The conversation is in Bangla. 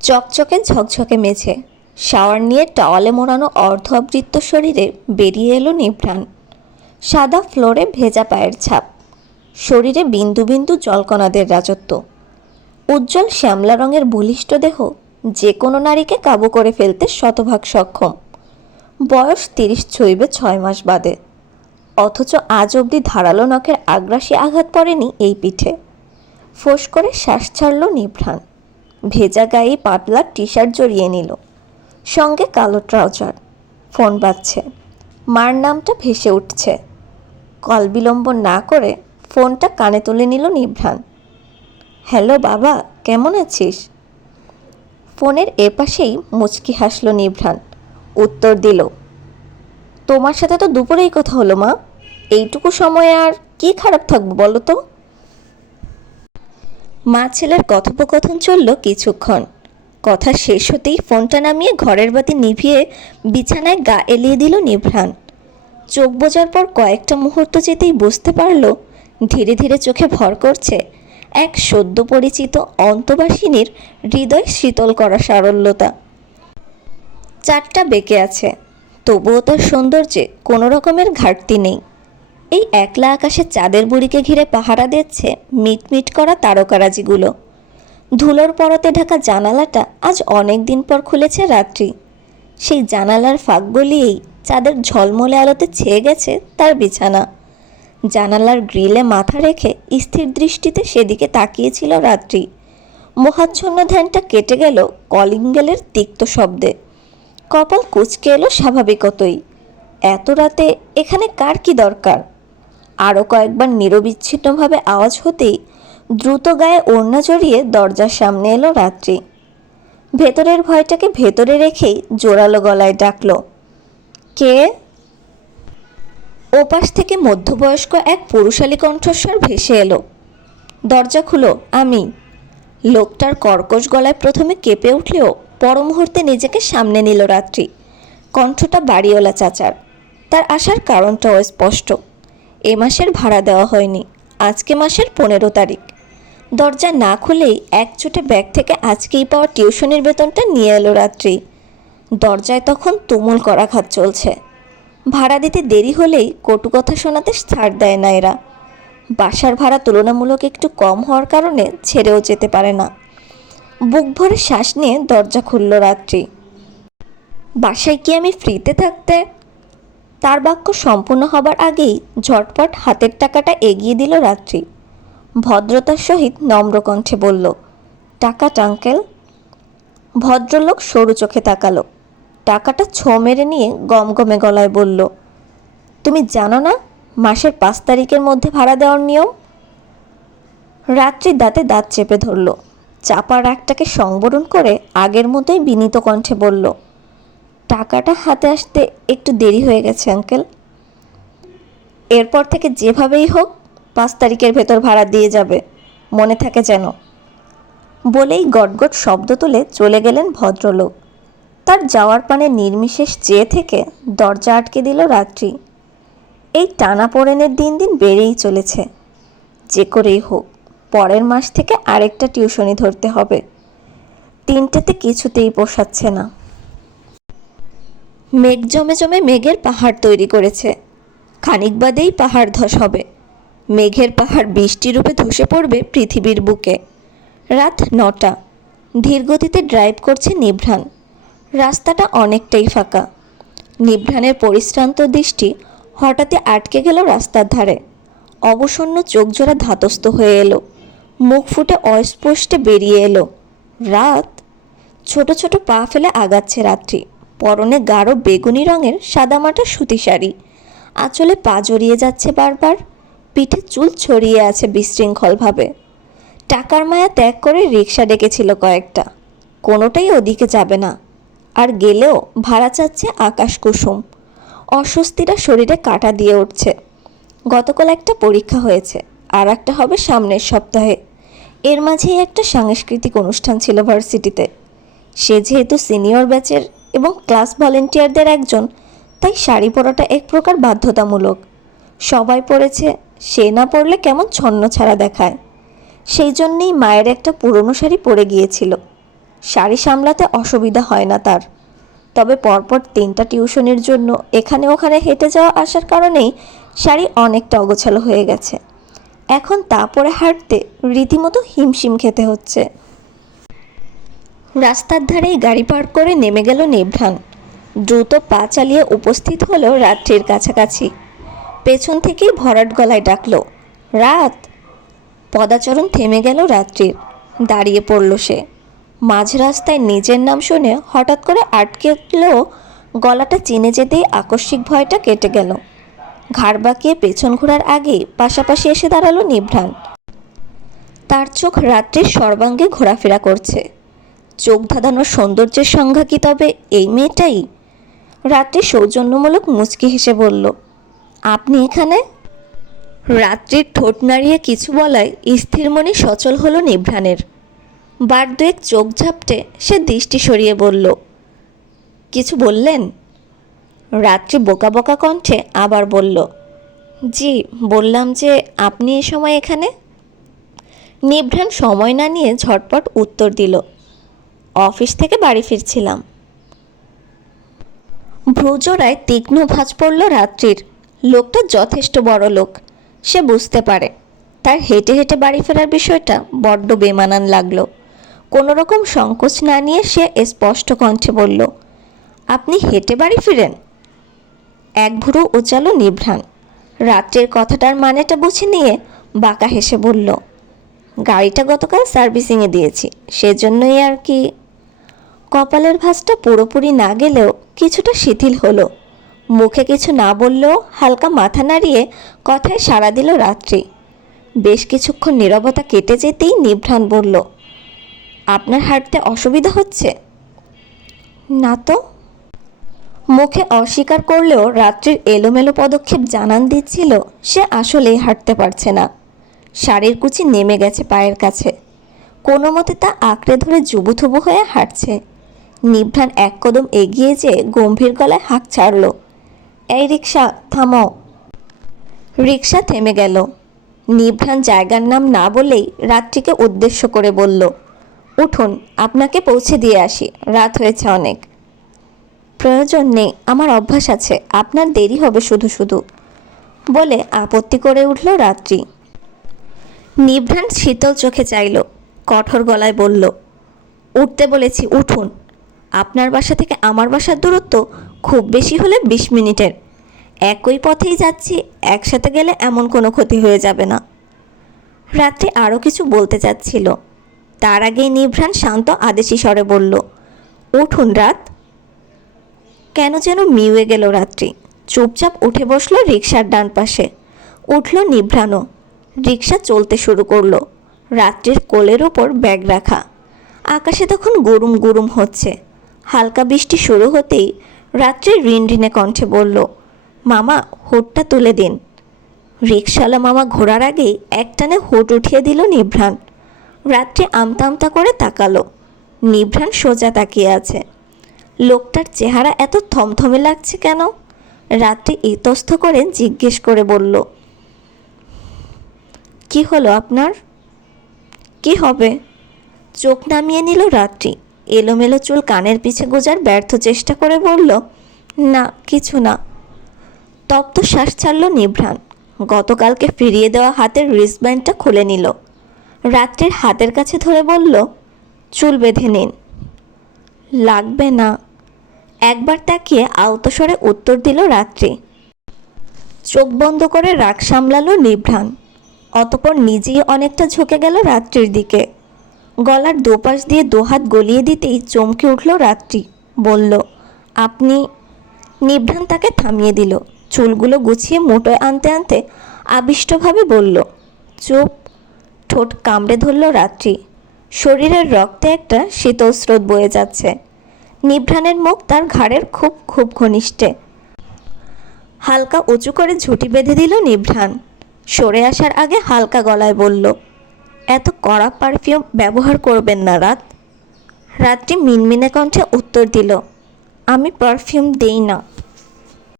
চকচকে ঝকঝকে মেঝে। শাওয়ার নিয়ে টাওয়ালে মোড়ানো অর্ধ অর্ধবৃত্ত শরীরে বেরিয়ে এলো নিভ্রাণ। সাদা ফ্লোরে ভেজা পায়ের ছাপ। শরীরে বিন্দু বিন্দু জলকণাদের রাজত্ব। উজ্জ্বল শ্যামলা রঙের বলিষ্ঠ দেহ যে কোনো নারীকে কাবু করে ফেলতে শতভাগ সক্ষম। বয়স তিরিশ ছইবে ছয় মাস বাদে। অথচ আজ অবধি ধারালো নখের আগ্রাসী আঘাত পড়েনি এই পিঠে। ফোঁস করে শ্বাস ছাড়ল নিভ্রাণ। ভেজা গায়ে পাতলা টি শার্ট জড়িয়ে নিল। সঙ্গে কালো ট্রাউজার। ফোন বাজছে। মার নামটা ভেসে উঠছে। কল বিলম্ব না করে ফোনটা কানে তুলে নিল নিভ্রাণ হ্যালো বাবা, কেমন আছিস? ফোনের এপাশেই মুচকি হাসলো নিভ্রাণ উত্তর দিল, তোমার সাথে তো দুপুরেই কথা হলো মা। এইটুকু সময়ে আর কি খারাপ থাকব বলো তো? মা ছেলের কথোপকথন চলল কিছুক্ষণ। কথা শেষ হতেই ফোনটা নামিয়ে ঘরের বাতি নিভিয়ে বিছানায় গা এলিয়ে দিল নিভ্রাণ। চোখ বোঝার পর কয়েকটা মুহূর্ত যেতেই বুঝতে পারল, ধীরে ধীরে চোখে ভর করছে এক সদ্য পরিচিত অন্তবাসিনীর হৃদয় শীতল করা সারল্যতা। চারটা বেঁকে আছে, তবুও তার সৌন্দর্যে কোনো রকমের ঘাটতি নেই। এই একলা আকাশে চাঁদের বুড়িকে ঘিরে পাহারা দিচ্ছে মিটমিট করা তারকারাজিগুলো। ধুলোর পরতে ঢাকা জানালাটা আজ অনেক দিন পর খুলেছে রাত্রি। সেই জানালার ফাঁক গলিয়েই চাঁদের ঝলমলে আলোতে ছেয়ে গেছে তার বিছানা। জানালার গ্রিলে মাথা রেখে স্থির দৃষ্টিতে সেদিকে তাকিয়েছিল রাত্রি। মোহাচ্ছন্ন ধ্যানটা কেটে গেল কলিং বেলের তিক্ত শব্দে। কপাল কুচকে এলো স্বাভাবিকতই। এত রাতে এখানে কার কি দরকার? আরও কয়েকবার নিরবিচ্ছিন্নভাবে আওয়াজ হতেই দ্রুত গায়ে ওড়না জড়িয়ে দরজার সামনে এলো রাত্রি। ভেতরের ভয়টাকে ভেতরে রেখেই জোরালো গলায় ডাকল, কে? ওপাশ থেকে মধ্যবয়স্ক এক পুরুষালী কণ্ঠস্বর ভেসে এলো, দরজা খুলো, আমি। লোকটার কর্কশ গলায় প্রথমে কেঁপে উঠলেও পর মুহূর্তে নিজেকে সামনে নিল রাত্রি, কণ্ঠটা বাড়িওয়ালা চাচার। তার আসার কারণটাও স্পষ্ট। এ মাসের ভাড়া দেওয়া হয়নি। আজকে মাসের পনেরো তারিখ। দরজা না খুলেই এক চোটে ব্যাগ থেকে আজকেই পাওয়া টিউশনের বেতনটা নিয়ে এলো রাত্রি। দরজায় তখন তুমুল করাঘাত চলছে। ভাড়া দিতে দেরি হলেই কটু কথা শোনাতে ছাড় দেয় না এরা। বাসার ভাড়া তুলনামূলক একটু কম হওয়ার কারণে ছেড়েও যেতে পারে না। বুক ভরে শ্বাস নিয়ে দরজা খুলল রাত্রি। বাসায় কি আমি ফ্রিতে থাকতে? তার বাক্য সম্পূর্ণ হবার আগেই ঝটপট হাতের টাকাটা এগিয়ে দিল রাত্রি। ভদ্রতার সহিত নম্র কণ্ঠে বলল টাকা টাঙ্কেল ভদ্রলোক সরু চোখে তাকালো। টাকাটা ছো মেরে নিয়ে গমগমে গলায় বলল, তুমি জানো না মাসের পাঁচ তারিখের মধ্যে ভাড়া দেওয়ার নিয়ম? রাত্রি দাঁতে দাঁত চেপে ধরল। চাপার একটাকে সংবরণ করে আগের মতোই বিনীত কণ্ঠে বলল টাকাটা হাতে আসতে একটু দেরি হয়ে গেছে, আঙ্কেল। এরপর থেকে যেভাবেই হোক, পাঁচ তারিখের ভেতর ভাড়া দিয়ে যাবে, মনে থাকে যেন। বলেই গটগট শব্দ তুলে চলে গেলেন ভদ্রলোক। তার যাওয়ার পানে নির্বিশেষ চেয়ে থেকে দরজা আটকে দিল রাত্রি। এই টানা পড়েনের দিন দিন বেড়েই চলেছে। যে করেই হোক, পরের মাস থেকে আরেকটা টিউশনি ধরতে হবে। তিনটেতে কিছুতেই পোষাচ্ছে না। মেঘ জমে জমে মেঘের পাহাড় তৈরি করেছে। খানিক বাদেই পাহাড় ধস হবে। মেঘের পাহাড় বৃষ্টি রূপে ধসে পড়বে পৃথিবীর বুকে। রাত নটা। ধীরগতিতে ড্রাইভ করছে নিভ্রাণ। রাস্তাটা অনেকটাই ফাঁকা। নিভ্রাণের পরিশ্রান্ত দৃষ্টি হঠাৎই আটকে গেল রাস্তার ধারে। অবসন্ন চোখজোড়া ধাতস্থ হয়ে এলো। মুখ ফুটে অস্পষ্টে বেরিয়ে এলো। রাত? ছোট ছোট পা ফেলে আগাচ্ছে রাত্রি। পরনে গাঢ় বেগুনি রঙের সাদামাটা সুতি শাড়ি। আঁচলে পা জড়িয়ে যাচ্ছে বারবার। পিঠে চুল ছড়িয়ে আছে বিশৃঙ্খলভাবে। টাকার মায়া ত্যাগ করে রিক্সা ডেকেছিল কয়েকটা। কোনোটাই ওদিকে যাবে না। আর গেলেও ভাড়া চাচ্ছে আকাশ কুসুম। অস্বস্তিটা শরীরে কাটা দিয়ে উঠছে। গতকাল একটা পরীক্ষা হয়েছে। আর একটা হবে সামনের সপ্তাহে। এর মাঝেই একটা সাংস্কৃতিক অনুষ্ঠান ছিল ভার্সিটিতে। সে যেহেতু সিনিয়র ব্যাচের এবং ক্লাস ভলেন্টিয়ারদের একজন, তাই শাড়ি পরাটা এক প্রকার বাধ্যতামূলক। সবাই পড়েছে সে না পরলে কেমন ছন্ন ছাড়া দেখায়। সেই জন্যেই মায়ের একটা পুরনো শাড়ি পরে গিয়েছিল। শাড়ি সামলাতে অসুবিধা হয় না তার। তবে পরপর তিনটা টিউশনের জন্য এখানে ওখানে হেঁটে যাওয়া আসার কারণেই শাড়ি অনেকটা অগোছালো হয়ে গেছে। এখন তা পরে হাঁটতে রীতিমতো হিমশিম খেতে হচ্ছে। রাস্তার ধারেই গাড়ি পার্ক করে নেমে গেল নিভ্রান দ্রুত পা চালিয়ে উপস্থিত হলো রাত্রির কাছাকাছি। পেছন থেকেই ভরাট গলায় ডাকল, রাত! পদাচরণ থেমে গেল রাত্রির। দাঁড়িয়ে পড়ল সে। মাঝ রাস্তায় নিজের নাম শুনে হঠাৎ করে আটকে গলাটা চিনে যেতেই আকস্মিক ভয়টা কেটে গেল। ঘাড় বাঁকিয়ে পেছন ঘোরার আগেই পাশাপাশি এসে দাঁড়াল নিভ্রান তার চোখ রাত্রির সর্বাঙ্গে ঘোরাফেরা করছে। চোখ ধাঁধানোর সৌন্দর্যের সংজ্ঞা কি তবে এই মেয়েটাই? রাত্রি সৌজন্যমূলক মুচকি হেসে বলল, আপনি এখানে? রাত্রির ঠোঁট নাড়িয়ে কিছু বলায় স্থির মনে সচল হলো নিভ্রানের বার দুয়েক চোখ ঝাপটে সে দৃষ্টি সরিয়ে বলল, কিছু বললেন? রাত্রি বোকা বোকা কণ্ঠে আবার বলল, জি, বললাম যে আপনি এ সময় এখানে? নিভ্রান সময় না নিয়ে ঝটপট উত্তর দিল অফিস থেকে বাড়ি ফিরছিলাম। ভ্রুজোড়ায় তীক্ষ্ণ ভাঁজ পড়ল রাত্রির। লোকটা যথেষ্ট বড় লোক, সে বুঝতে পারে। তার হেঁটে হেঁটে বাড়ি ফেরার বিষয়টা বড্ড বেমানান লাগল। কোনো রকম সংকোচ না নিয়ে সে স্পষ্ট কণ্ঠে বলল, আপনি হেঁটে বাড়ি ফিরেন? এক ভুরু উচালো নিভ্রান রাত্রের কথাটার মানেটা বুঝে নিয়ে বাঁকা হেসে বলল, গাড়িটা গতকাল সার্ভিসিংয়ে দিয়েছি, সেজন্যই আর কি কপালের ভাঁজটা পুরোপুরি না গেলেও কিছুটা শিথিল হলো। মুখে কিছু না বললেও হালকা মাথা নাড়িয়ে কথায় সাড়া দিল রাত্রি। বেশ কিছুক্ষণ নীরবতা কেটে যেতেই নিভ্রান বলল, আপনার হাঁটতে অসুবিধা হচ্ছে? না তো। মুখে অস্বীকার করলেও রাত্রির এলোমেলো পদক্ষেপ জানান দিচ্ছিল, সে আসলেই হাঁটতে পারছে না। শাড়ির কুচি নেমে গেছে পায়ের কাছে। কোনো মতে তা আঁকড়ে ধরে জুবুথুবু হয়ে হাঁটছে। নিভ্রান এক কদম এগিয়ে যেয়ে গম্ভীর গলায় হাঁক ছাড়ল, এই রিক্সা থামো। রিক্সা থেমে গেল। নিভ্রান জায়গার নাম না বলেই রাত্রিকে উদ্দেশ্য করে বলল, উঠুন, আপনাকে পৌঁছে দিয়ে আসি, রাত হয়েছে অনেক। প্রয়োজন নেই, আমার অভ্যাস আছে, আপনার দেরি হবে শুধু শুধু। বলে আপত্তি করে উঠল রাত্রি। নিভ্রান শীতল চোখে চাইল, কঠোর গলায় বলল, উঠতে বলেছি, উঠুন। আপনার বাসা থেকে আমার বাসার দূরত্ব খুব বেশি হলে বিশ মিনিটের। একই পথেই যাচ্ছি, একসাথে গেলে এমন কোনো ক্ষতি হয়ে যাবে না। রাত্রি আরও কিছু বলতে চাচ্ছিল। তার আগেই নিভ্রান শান্ত আদেশি স্বরে বলল, উঠুন রাত। কেন যেন মিউয়ে গেল রাত্রি। চুপচাপ উঠে বসল রিক্সার ডান পাশে। উঠল নিভ্রানো রিক্সা চলতে শুরু করল। রাত্রির কোলের ওপর ব্যাগ রাখা। আকাশে তখন গুরুম গুরুম হচ্ছে। হালকা বৃষ্টি শুরু হতেই রাত্রে ঋণে কণ্ঠে বলল, মামা, হুটটা তুলে দিন। রিক্সাওয়ালা মামা ঘোরার আগেই একটানে হুট উঠিয়ে দিল নিভ্রান রাত্রে আমতা আমতা করে তাকালো। নিভ্রান সোজা তাকিয়ে আছে। লোকটার চেহারা এত থমথমে লাগছে কেন? রাত্রে ইতস্থ করে জিজ্ঞেস করে বলল, কি হলো আপনার? কি হবে? চোখ নামিয়ে নিল রাত্রি। এলোমেলো চুল কানের পিছে গোজার ব্যর্থ চেষ্টা করে বলল, না, কিছু না। তপ্ত শ্বাস ছাড়ল নিভ্রান গতকালকে ফিরিয়ে দেওয়া হাতের রিস্টব্যান্ডটা খুলে নিল। রাত্রির হাতের কাছে ধরে বলল, চুল বেঁধে নিন। লাগবে না। একবার তাকিয়ে আলতস্বরে উত্তর দিল রাত্রি। চোখ বন্ধ করে রাগ সামলালো নিভ্রান অতপর নিজেই অনেকটা ঝুঁকে গেল রাত্রির দিকে। গলার দোপাশ দিয়ে দোহাত গলিয়ে দিতেই চমকে উঠল রাত্রি। বলল, আপনি নিভ্রান তাকে থামিয়ে দিল। চুলগুলো গুছিয়ে মোটোয় আনতে আনতে আবিষ্টভাবে বলল, চুপ। ঠোঁট কামড়ে ধরল রাত্রি। শরীরের রক্তে একটা শীতল স্রোত বয়ে যাচ্ছে। নিভ্রানের মুখ তার ঘাড়ের খুব খুব ঘনিষ্ঠে। হালকা উঁচু করে ঝুঁটি বেঁধে দিল নিভ্রান। সরে আসার আগে হালকা গলায় বলল এত কড়া পারফিউম ব্যবহার করবেন না, রাত। রাত্রি মিনমিনে কণ্ঠে উত্তর দিল, আমি পারফিউম দেই না।